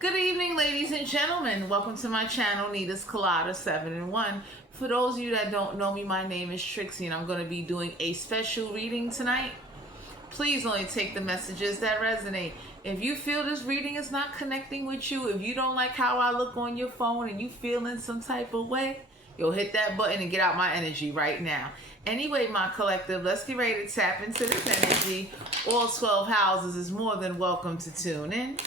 Good evening, ladies and gentlemen. Welcome to my channel, Nita's Colada 7 in 1. For those of you that don't know me, my name is Trixie, and I'm going to be doing a special reading tonight. Please only take the messages that resonate. If you feel this reading is not connecting with you, if you don't like how I look on your phone and you feeling some type of way, you'll hit that button and get out my energy right now. Anyway, my collective, let's get ready to tap into this energy. All 12 houses is more than welcome to tune in.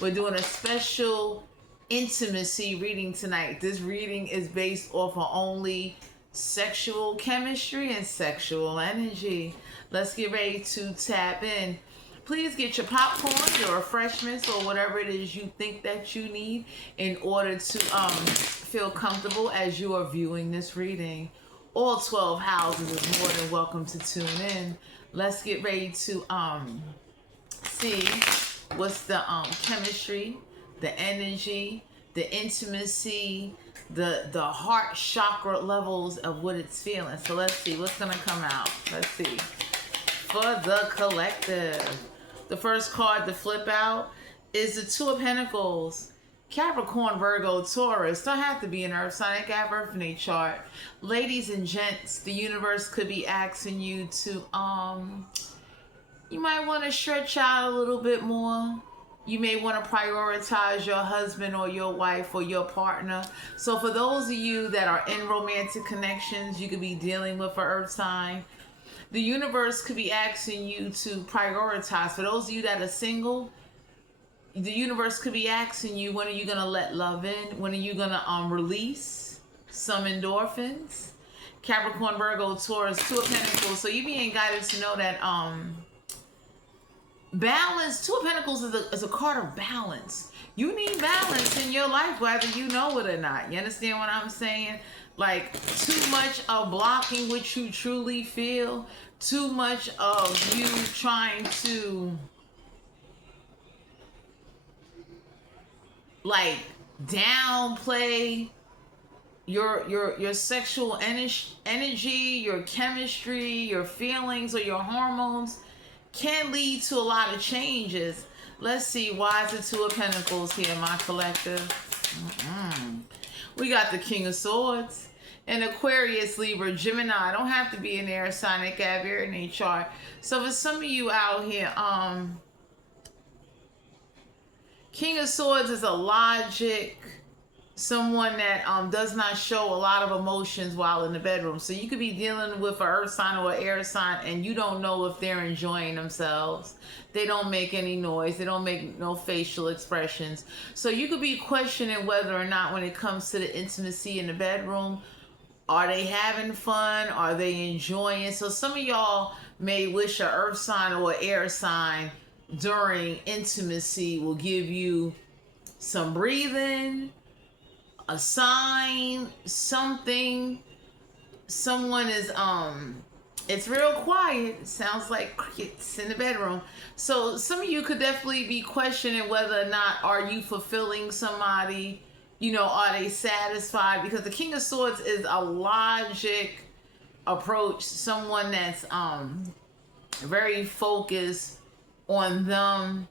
We're doing a special intimacy reading tonight. This reading is based off of only sexual chemistry and sexual energy. Let's get ready to tap in. Please get your popcorn, your refreshments, or whatever it is you think that you need in order to feel comfortable as you are viewing this reading. All 12 houses is more than welcome to tune in. Let's get ready to see what's the chemistry, the energy, the intimacy, the heart chakra levels of what it's feeling. So let's see what's gonna come out. Let's see. For the collective, the first card to flip out is the Two of Pentacles. Capricorn, Virgo, Taurus. Don't have to be an earth sign. It can have earth in a chart. Ladies and gents, the universe could be asking you to you might want to stretch out a little bit more. You may want to prioritize your husband or your wife or your partner. So for those of you that are in romantic connections, you could be dealing with an earth sign. The universe could be asking you to prioritize. For those of you that are single, the universe could be asking you, when are you going to let love in? When are you going to release some endorphins? Capricorn, Virgo, Taurus, Two of Pentacles. So you're being guided to know that balance. Two of Pentacles is a card of balance. You need balance in your life, whether you know it or not. You understand what I'm saying? Like, too much of blocking what you truly feel, too much of you trying to like downplay your sexual energy, your chemistry, your feelings, or your hormones can lead to a lot of changes. Let's see, why is the Two of Pentacles here, my collective? We got the King of Swords. And Aquarius, Libra, Gemini. Don't have to be an air sign. It can have air in a chart. So for some of you out here, King of Swords is a logic, someone that does not show a lot of emotions while in the bedroom. So you could be dealing with an earth sign or an air sign and you don't know if they're enjoying themselves. They don't make any noise. They don't make no facial expressions. So you could be questioning whether or not, when it comes to the intimacy in the bedroom, are they having fun? Are they enjoying? So some of y'all may wish an earth sign or an air sign during intimacy will give you some breathing, a sign, something. Someone is it's real quiet. It sounds like crickets in the bedroom. So some of you could definitely be questioning whether or not, are you fulfilling somebody? You know, are they satisfied? Because the King of Swords is a logic approach, someone that's very focused on them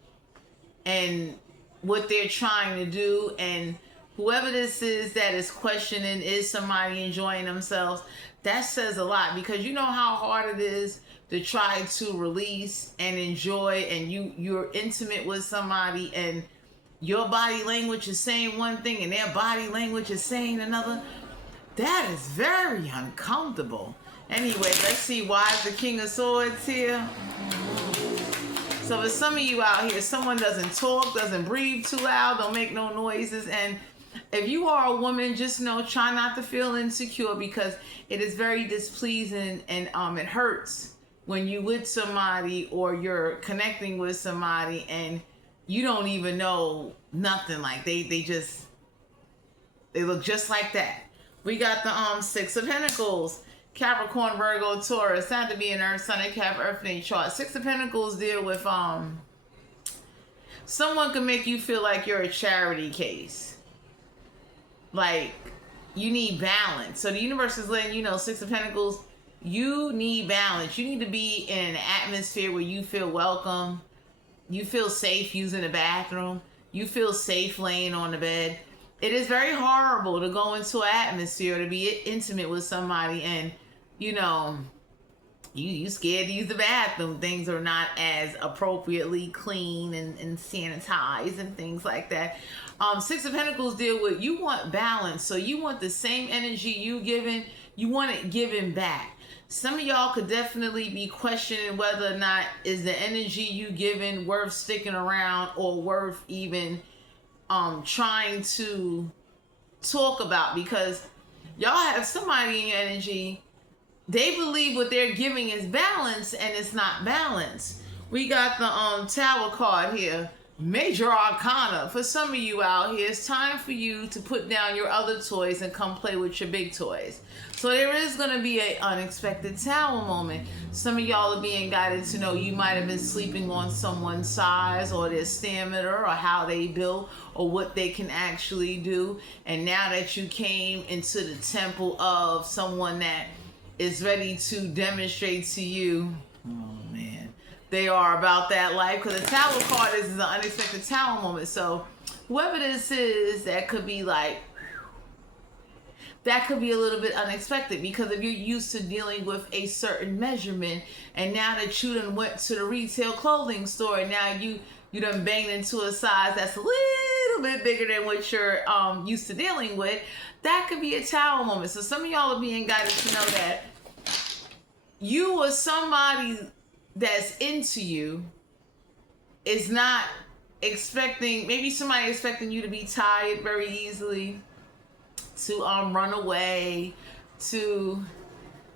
and what they're trying to do. And whoever this is that is questioning, is somebody enjoying themselves? That says a lot, because you know how hard it is to try to release and enjoy, and you're intimate with somebody and your body language is saying one thing and their body language is saying another. That is very uncomfortable. Anyway, let's see, why is the King of Swords here? So for some of you out here, someone doesn't talk, doesn't breathe too loud, don't make no noises. And if you are a woman, just know, try not to feel insecure, because it is very displeasing and it hurts when you with somebody or you're connecting with somebody and you don't even know nothing. Like they look just like that. We got the Six of Pentacles. Capricorn, Virgo, Taurus. Not to be an earth sign. They can have earth in a chart. Six of Pentacles deal with someone can make you feel like you're a charity case. Like you need balance. So the universe is letting you know, Six of Pentacles, you need balance. You need to be in an atmosphere where you feel welcome. You feel safe using the bathroom. You feel safe laying on the bed. It is very horrible to go into an atmosphere, to be intimate with somebody, and you know, you scared to use the bathroom. Things are not as appropriately clean and sanitized and things like that. Six of Pentacles deal with, you want balance. So you want the same energy you giving, you want it given back. Some of y'all could definitely be questioning whether or not is the energy you giving worth sticking around, or worth even trying to talk about, because y'all have somebody in your energy, they believe what they're giving is balance, and it's not balance. We got the Tower card here. Major Arcana. For some of you out here, it's time for you to put down your other toys and come play with your big toys. So there is going to be an unexpected Tower moment. Some of y'all are being guided to know you might have been sleeping on someone's size, or their stamina, or how they build, or what they can actually do. And now that you came into the temple of someone that is ready to demonstrate to you, oh man, they are about that life. Because the Tower card is the unexpected Tower moment. So whoever this is, that could be like, that could be a little bit unexpected, because if you're used to dealing with a certain measurement, and now that you done went to the retail clothing store, and now you done banged into a size that's a little bit bigger than what you're used to dealing with, that could be a Tower moment. So some of y'all are being guided to know that you or somebody that's into you is not expecting, maybe somebody expecting you to be tired very easily, to run away, to,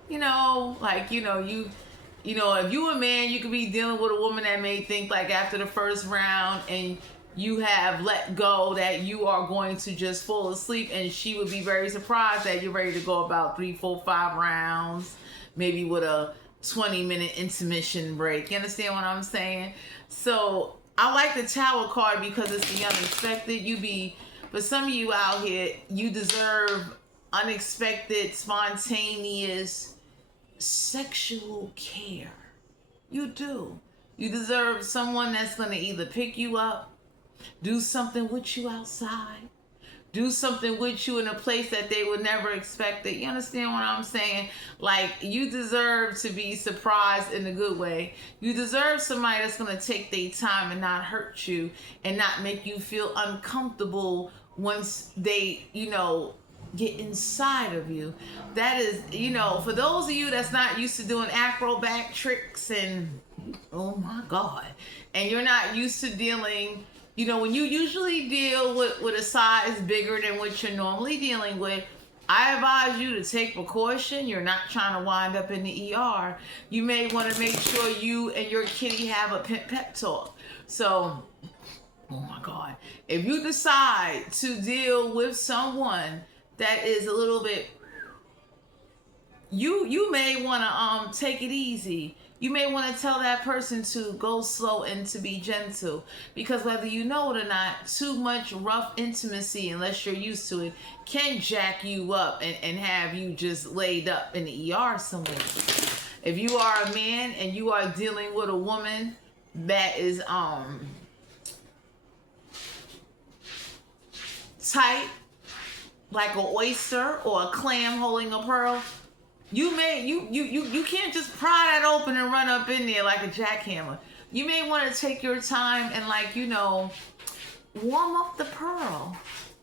you know, like, you know, if you a man, you could be dealing with a woman that may think like after the first round, and you have let go that you are going to just fall asleep, and she would be very surprised that you're ready to go about 3, 4, 5 rounds, maybe with a 20-minute intermission break. You understand what I'm saying? So I like the Tower card because it's the unexpected. But some of you out here, you deserve unexpected, spontaneous sexual care. You do. You deserve someone that's going to either pick you up, do something with you outside, do something with you in a place that they would never expect it. You understand what I'm saying? Like, you deserve to be surprised in a good way. You deserve somebody that's going to take their time and not hurt you, and not make you feel uncomfortable once they, you know, get inside of you. That is, you know, for those of you that's not used to doing acrobat tricks and, oh my God, and you're not used to dealing, you know, when you usually deal with a size bigger than what you're normally dealing with, I advise you to take precaution. You're not trying to wind up in the ER. You may want to make sure you and your kitty have a pep talk. So, oh my God, if you decide to deal with someone that is a little bit, you may want to take it easy. You may want to tell that person to go slow and to be gentle, because whether you know it or not, too much rough intimacy, unless you're used to it, can jack you up and have you just laid up in the ER somewhere. If you are a man and you are dealing with a woman that is tight, like an oyster or a clam holding a pearl, you can't just pry that open and run up in there like a jackhammer. You may want to take your time and, like, you know, warm up the pearl.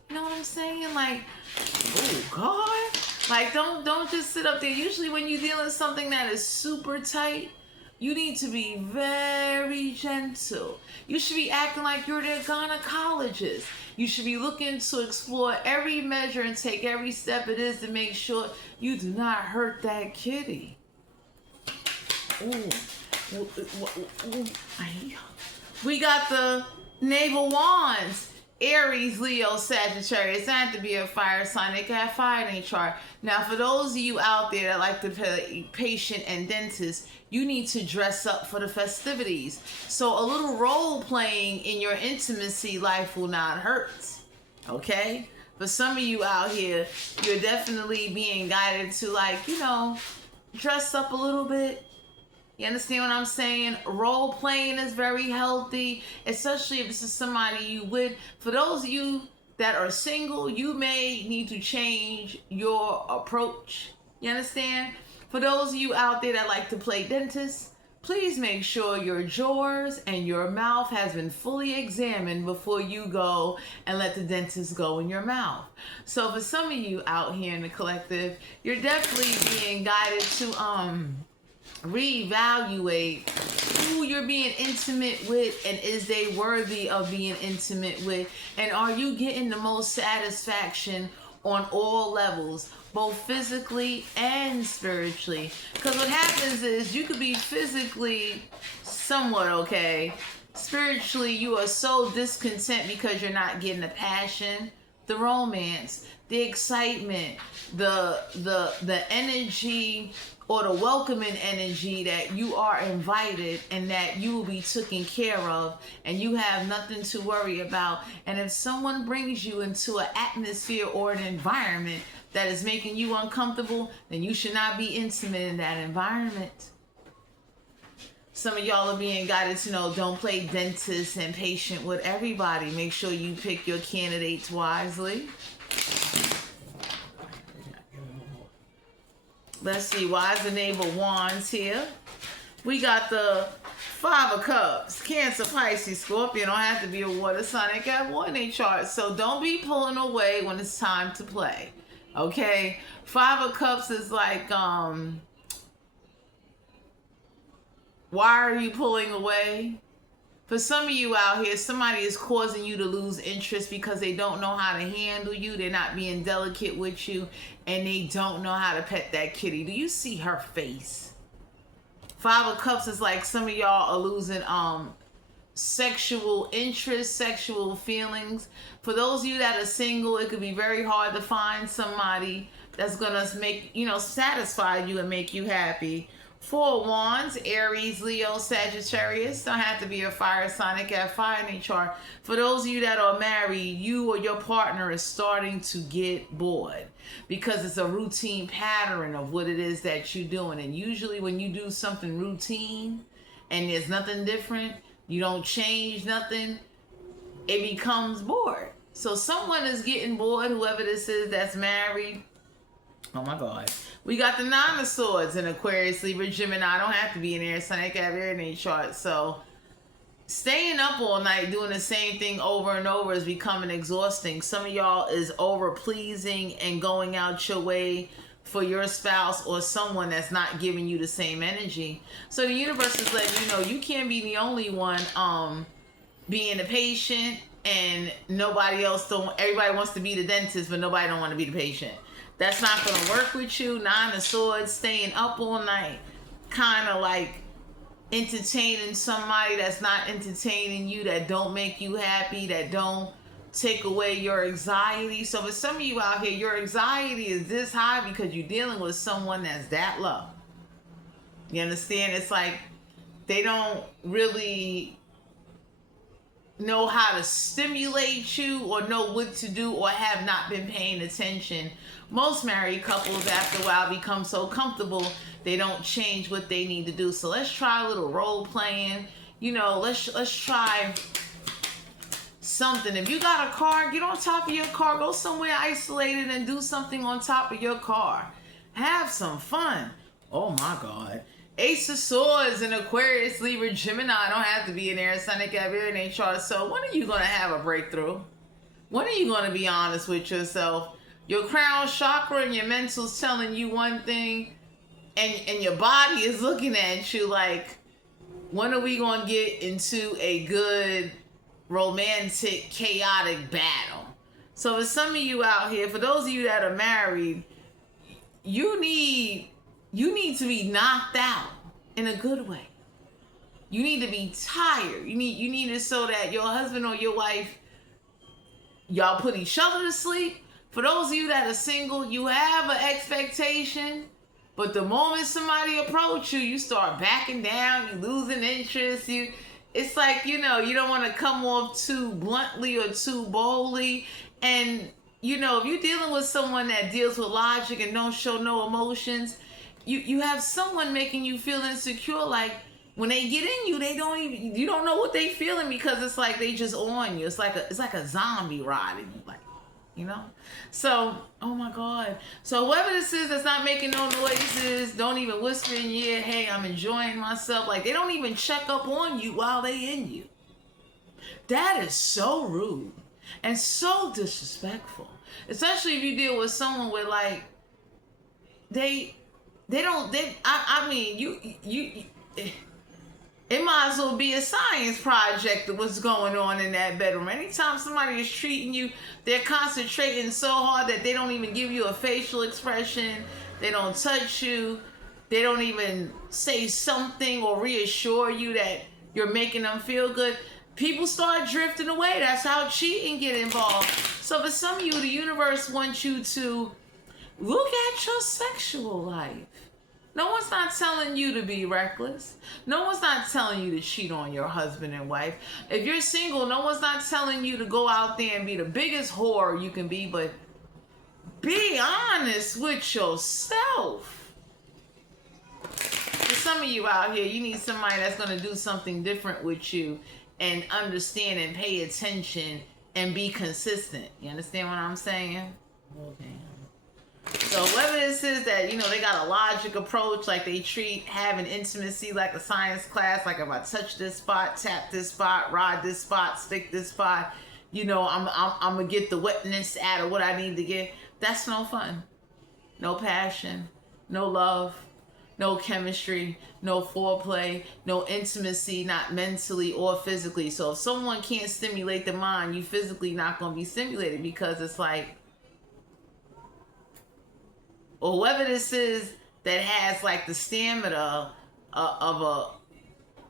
You know what I'm saying? Like, oh God, like don't just sit up there. Usually when you're dealing with something that is super tight, you need to be very gentle. You should be acting like you're their gynecologist. You should be looking to explore every measure and take every step it is to make sure you do not hurt that kitty. Ooh. We got the Knave of Wands. Aries, Leo, Sagittarius. It doesn't have to be a fire sign. They can have fire in their chart. Now, for those of you out there that like to play patient and dentist, you need to dress up for the festivities. So a little role playing in your intimacy life will not hurt. Okay? For some of you out here, you're definitely being guided to, like, you know, dress up a little bit. You understand what I'm saying? Role playing is very healthy, especially if this is somebody you with. For those of you that are single, you may need to change your approach. You understand? For those of you out there that like to play dentist, please make sure your jaws and your mouth has been fully examined before you go and let the dentist go in your mouth. So for some of you out here in the collective, you're definitely being guided to reevaluate who you're being intimate with, and is they worthy of being intimate with, and are you getting the most satisfaction on all levels, both physically and spiritually. Because what happens is you could be physically somewhat okay, spiritually you are so discontent because you're not getting the passion, the romance, the excitement, the energy, or the welcoming energy that you are invited and that you will be taken care of, and you have nothing to worry about. And if someone brings you into an atmosphere or an environment that is making you uncomfortable, then you should not be intimate in that environment. Some of y'all are being guided to know, don't play dentist and patient with everybody. Make sure you pick your candidates wisely. Let's see, why is the Knave of Wands here? We got the Five of Cups. Cancer, Pisces, Scorpio. Don't have to be a water sign. They got one in their chart. So don't be pulling away when it's time to play. Okay? Five of Cups is like, why are you pulling away? For some of you out here, somebody is causing you to lose interest because they don't know how to handle you. They're not being delicate with you, and they don't know how to pet that kitty. Do you see her face? Five of Cups is like some of y'all are losing sexual interest, sexual feelings. For those of you that are single, it could be very hard to find somebody that's gonna make, satisfy you and make you happy. Four of Wands, Aries, Leo, Sagittarius. Don't have to be a fire sign. It got fire in their chart. For those of you that are married, you or your partner is starting to get bored because it's a routine pattern of what it is that you're doing. And usually when you do something routine and there's nothing different, you don't change nothing, it becomes bored. So someone is getting bored, whoever this is that's married. Oh my God. We got the Nine of Swords in Aquarius, Libra, Gemini. Don't have to be in there, so they got everything chart. So staying up all night doing the same thing over and over is becoming exhausting. Some of y'all is over pleasing and going out your way for your spouse or someone that's not giving you the same energy. So the universe is letting you know you can't be the only one being the patient, and nobody else everybody wants to be the dentist, but nobody don't want to be the patient. That's not going to work with you. Nine of Swords, staying up all night, kind of like entertaining somebody that's not entertaining you, that don't make you happy, that don't take away your anxiety. So for some of you out here, your anxiety is this high because you're dealing with someone that's that low. You understand? It's like they don't really know how to stimulate you or know what to do, or have not been paying attention. Most married couples after a while become so comfortable they don't change what they need to do. So let's try a little role playing. Let's try something. If you got a car, get on top of your car, go somewhere isolated and do something on top of your car. Have some fun. Oh my God. Ace of Swords in Aquarius, Libra, Gemini. Don't have to be in there. Sun, Capricorn, in chart. So when are you going to have a breakthrough? When are you going to be honest with yourself? Your crown chakra and your mental's telling you one thing, and your body is looking at you like, when are we going to get into a good, romantic, chaotic battle? So for some of you out here, for those of you that are married, you need to be knocked out in a good way. You need to be tired. You need it so that your husband or your wife, y'all put each other to sleep. For those of you that are single, you have an expectation, but the moment somebody approach you, you start backing down, you losing interest. It's like, you don't want to come off too bluntly or too boldly. And, if you're dealing with someone that deals with logic and don't show no emotions, you have someone making you feel insecure. Like when they get in you, you don't know what they feeling, because it's like they just on you. It's like a zombie riding you, like, you know. So, oh my God. So whoever this is that's not making no noises, don't even whisper in your ear, hey, I'm enjoying myself. Like, they don't even check up on you while they in you. That is so rude and so disrespectful. Especially if you deal with someone with, like, I mean, it might as well be a science project of what's going on in that bedroom. Anytime somebody is treating you, they're concentrating so hard that they don't even give you a facial expression. They don't touch you. They don't even say something or reassure you that you're making them feel good. People start drifting away. That's how cheating get involved. So for some of you, the universe wants you to look at your sexual life. No one's not telling you to be reckless. No one's not telling you to cheat on your husband and wife. If you're single, no one's not telling you to go out there and be the biggest whore you can be, but be honest with yourself. For some of you out here, you need somebody that's going to do something different with you and understand and pay attention and be consistent. You understand what I'm saying? Okay. So whether this is that, you know, they got a logic approach, like they treat having intimacy like a science class, like if I touch this spot, tap this spot, ride this spot, stick this spot, you know, I'm gonna get the wetness out of what I need to get. That's no fun. No passion, no love, no chemistry, no foreplay, no intimacy, not mentally or physically. So if someone can't stimulate the mind, you physically not gonna be stimulated, because it's like, or whoever this is that has like the stamina of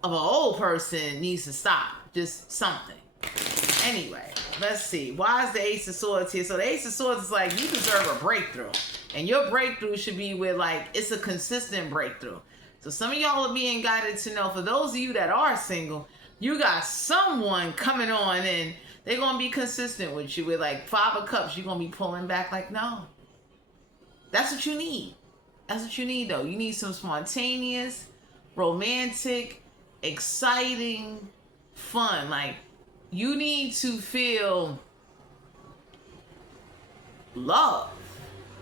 an old person needs to stop. Just something. Anyway, let's see. Why is the Ace of Swords here? So the Ace of Swords is like, you deserve a breakthrough. And your breakthrough should be with, like, it's a consistent breakthrough. So some of y'all are being guided to know, for those of you that are single, you got someone coming on and they're going to be consistent with you. With like 5 of Cups, you're going to be pulling back like, no. That's what you need. That's what you need, though. You need some spontaneous, romantic, exciting fun. Like, you need to feel love,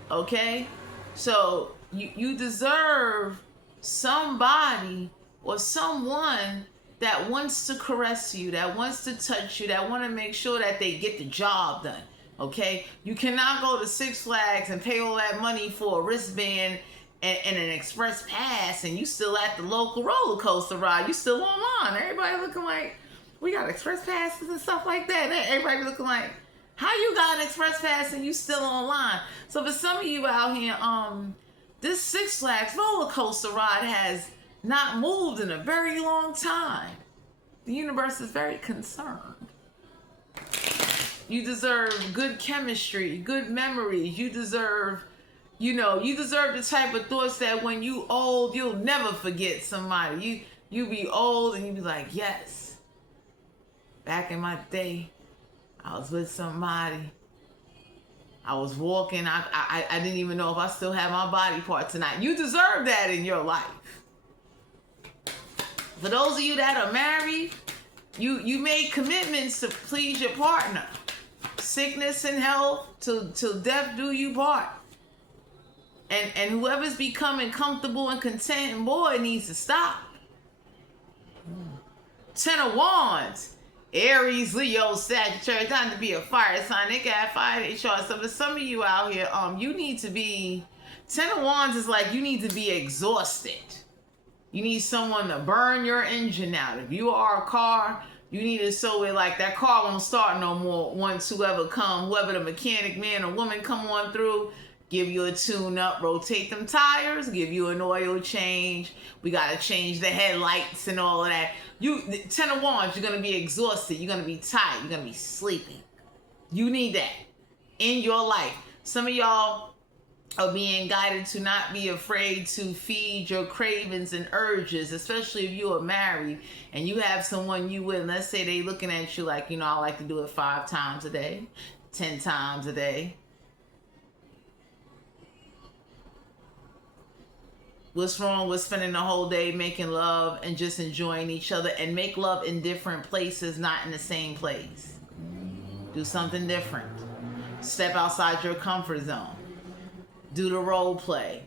okay? So you deserve somebody or someone that wants to caress you, that wants to touch you, that want to make sure that they get the job done. Okay, you cannot go to Six Flags and pay all that money for a wristband and an express pass, and you still at the local roller coaster ride. You still online. Everybody looking like, we got express passes and stuff like that. And everybody looking like, how you got an express pass and you still online? So for some of you out here, this Six Flags roller coaster ride has not moved in a very long time. The universe is very concerned. You deserve good chemistry, good memories. You deserve, you deserve the type of thoughts that when you old, you'll never forget somebody. You be old and you be like, yes, back in my day, I was with somebody. I was walking. I didn't even know if I still had my body part tonight. You deserve that in your life. For those of you that are married, you made commitments to please your partner. Sickness and health, till death do you part. And whoever's becoming comfortable and content, and boy, it needs to stop. 10 of Wands. Aries, Leo, Sagittarius. Not to be a fire sign. They got fire in their chart. So for some of you out here, you need to be... 10 of Wands is like, you need to be exhausted. You need someone to burn your engine out. If you are a car, you need it so it like that car won't start no more once whoever the mechanic man or woman come on through, give you a tune up, rotate them tires, give you an oil change. We got to change the headlights and all of that. 10 of Wands, you're going to be exhausted. You're going to be tired. You're going to be sleeping. You need that in your life. Some of y'all are being guided to not be afraid to feed your cravings and urges, especially if you are married and you have someone you with. Let's say they looking at you like, I like to do it 5 times a day, 10 times a day. What's wrong with spending the whole day making love and just enjoying each other, and make love in different places, not in the same place? Do something different. Step outside your comfort zone. Do the role play.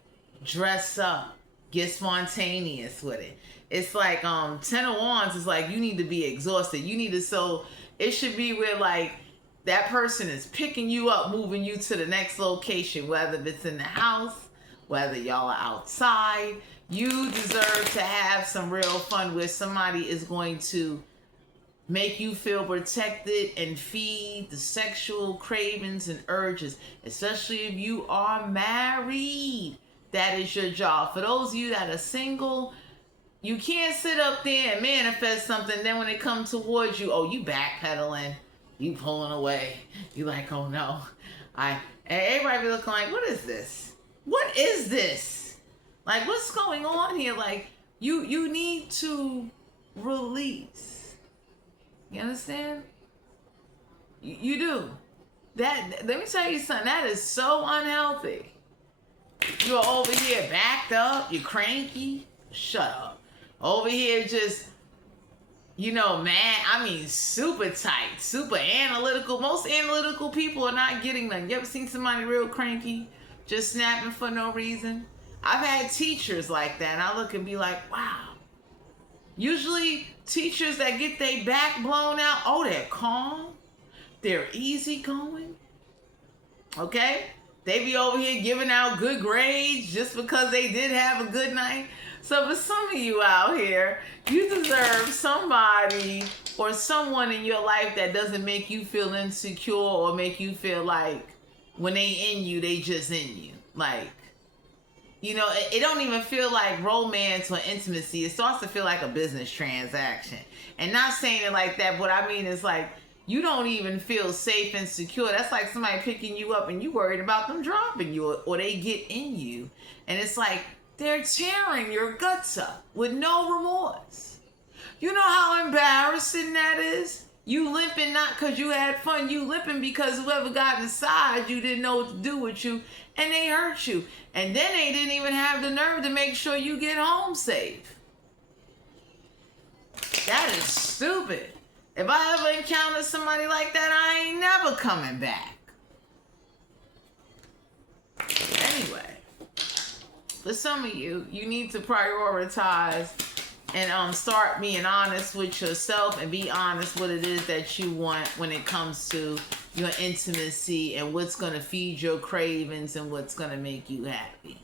Dress up. Get spontaneous with it. It's like 10 of Wands is like you need to be exhausted. You need to, so it should be where like that person is picking you up, moving you to the next location, whether it's in the house, whether y'all are outside. You deserve to have some real fun where somebody is going to make you feel protected and feed the sexual cravings and urges, especially if you are married. That is your job. For those of you that are single, you can't sit up there and manifest something, then when it comes towards you, oh, you backpedaling, you pulling away. You like, oh no. And everybody be looking like, what is this? What is this? Like, what's going on here? Like, you need to release. You understand? You do. Let me tell you something. That is so unhealthy. You're over here backed up. You're cranky. Shut up. Over here just, mad. I mean, super tight, super analytical. Most analytical people are not getting that. You ever seen somebody real cranky, just snapping for no reason? I've had teachers like that, and I look and be like, wow. Usually, teachers that get their back blown out, oh, they're calm. They're easygoing. Okay? They be over here giving out good grades just because they did have a good night. So for some of you out here, you deserve somebody or someone in your life that doesn't make you feel insecure or make you feel like when they in you, they just in you. Like, it don't even feel like romance or intimacy. It starts to feel like a business transaction. And not saying it like that, what I mean is like, you don't even feel safe and secure. That's like somebody picking you up and you worried about them dropping you, or they get in you. And it's like they're tearing your guts up with no remorse. You know how embarrassing that is? You limping not because you had fun. You limping because whoever got inside you didn't know what to do with you and they hurt you. And then they didn't even have the nerve to make sure you get home safe. That is stupid. If I ever encounter somebody like that, I ain't never coming back. Anyway, for some of you, you need to prioritize and start being honest with yourself and be honest what it is that you want when it comes to your intimacy and what's going to feed your cravings and what's going to make you happy.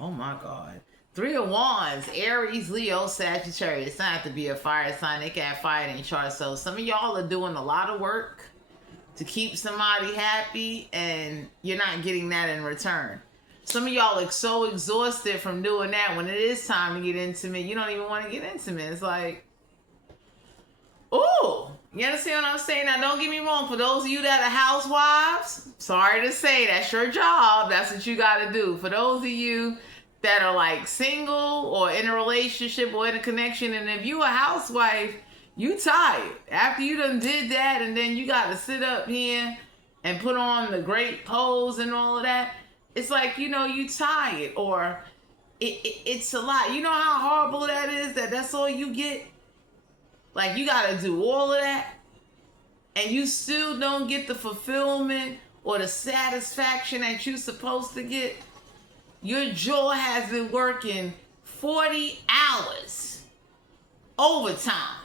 Oh my God. 3 of Wands, Aries, Leo, Sagittarius. It's not have to be a fire sign. They can have fire in chart. So some of y'all are doing a lot of work to keep somebody happy and you're not getting that in return. Some of y'all are so exhausted from doing that when it is time to get intimate, you don't even want to get intimate. It's like, ooh, you understand what I'm saying? Now, don't get me wrong. For those of you that are housewives, sorry to say, that's your job. That's what you got to do. For those of you that are like single or in a relationship or in a connection, and if you a housewife, you tired. After you done did that, and then you got to sit up here and put on the great pose and all of that, it's like, you tired, or it's a lot. You know how horrible that is, that's all you get? Like, you got to do all of that, and you still don't get the fulfillment or the satisfaction that you're supposed to get. Your jaw has been working 40 hours overtime.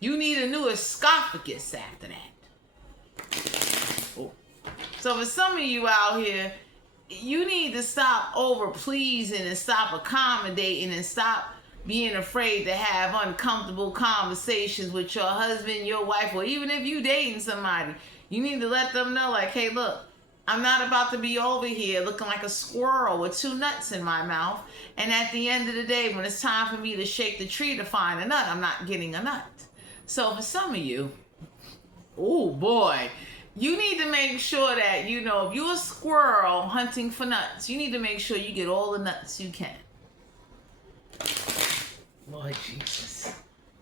You need a new esophagus after that. Oh. So for some of you out here, you need to stop over pleasing and stop accommodating and stop being afraid to have uncomfortable conversations with your husband, your wife, or even if you dating somebody. You need to let them know, like, hey, look, I'm not about to be over here looking like a squirrel with 2 nuts in my mouth. And at the end of the day, when it's time for me to shake the tree to find a nut, I'm not getting a nut. So for some of you, oh boy, you need to make sure that, if you're a squirrel hunting for nuts, you need to make sure you get all the nuts you can. Lord Jesus.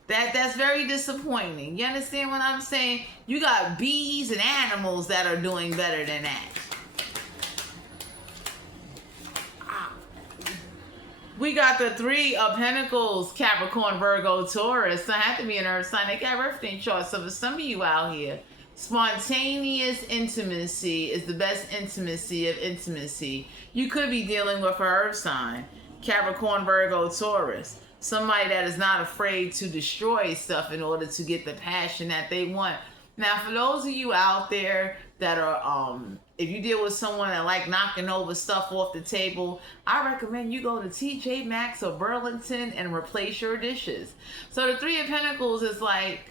That's very disappointing. You understand what I'm saying? You got bees and animals that are doing better than that. We got the Three of Pentacles, Capricorn, Virgo, Taurus. So I have to be an earth sign. They got everything chart. So for some of you out here, spontaneous intimacy is the best intimacy of intimacy. You could be dealing with an earth sign, Capricorn, Virgo, Taurus. Somebody that is not afraid to destroy stuff in order to get the passion that they want. Now, for those of you out there that are, if you deal with someone that like knocking over stuff off the table, I recommend you go to TJ Maxx or Burlington and replace your dishes. So the Three of Pentacles is like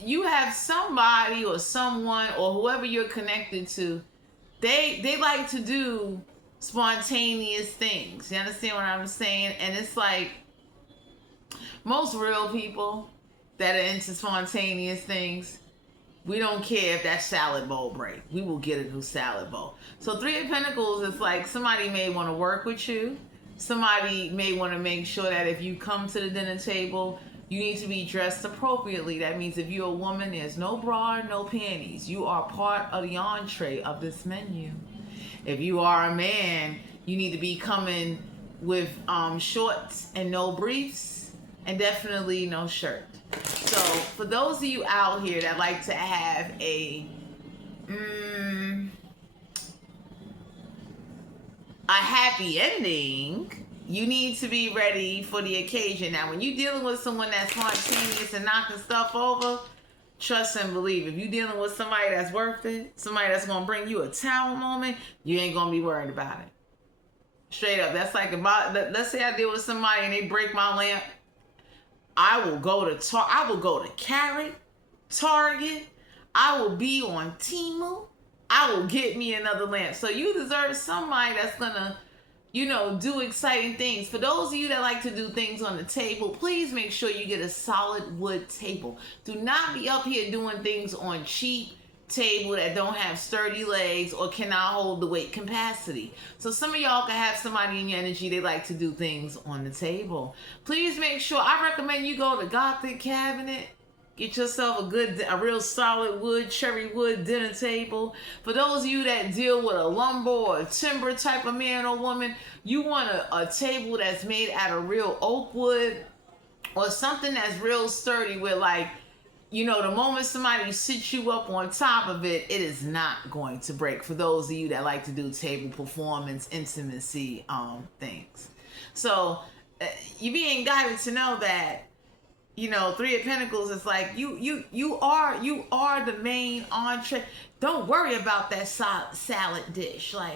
you have somebody or someone or whoever you're connected to, they like to do spontaneous things. You understand what I'm saying? And it's like most real people that are into spontaneous things, we don't care if that salad bowl breaks. We will get a new salad bowl. So Three of Pentacles is like somebody may want to work with you. Somebody may want to make sure that if you come to the dinner table, you need to be dressed appropriately. That means if you're a woman, there's no bra, no panties. You are part of the entree of this menu. If you are a man, you need to be coming with shorts and no briefs and definitely no shirt. So for those of you out here that like to have a happy ending, you need to be ready for the occasion. Now, when you're dealing with someone that's spontaneous and knocking stuff over, trust and believe. If you're dealing with somebody that's worth it, somebody that's going to bring you a towel moment, you ain't going to be worried about it. Straight up. That's like, let's say I deal with somebody and they break my lamp. I will go to Carrot, Target. I will be on Temu. I will get me another lamp. So you deserve somebody that's gonna, do exciting things. For those of you that like to do things on the table, please make sure you get a solid wood table. Do not be up here doing things on cheap table that don't have sturdy legs or cannot hold the weight capacity. So some of y'all can have somebody in your energy, they like to do things on the table. Please make sure, I recommend you go to Gothic Cabinet, get yourself a real solid wood, cherry wood dinner table. For those of you that deal with a lumber or a timber type of man or woman, you want a table that's made out of real oak wood or something that's real sturdy where the moment somebody sits you up on top of it, it is not going to break. For those of you that like to do table performance, intimacy things. So you being guided to know that, Three of Pentacles is like you are the main entree. Don't worry about that salad dish. Like,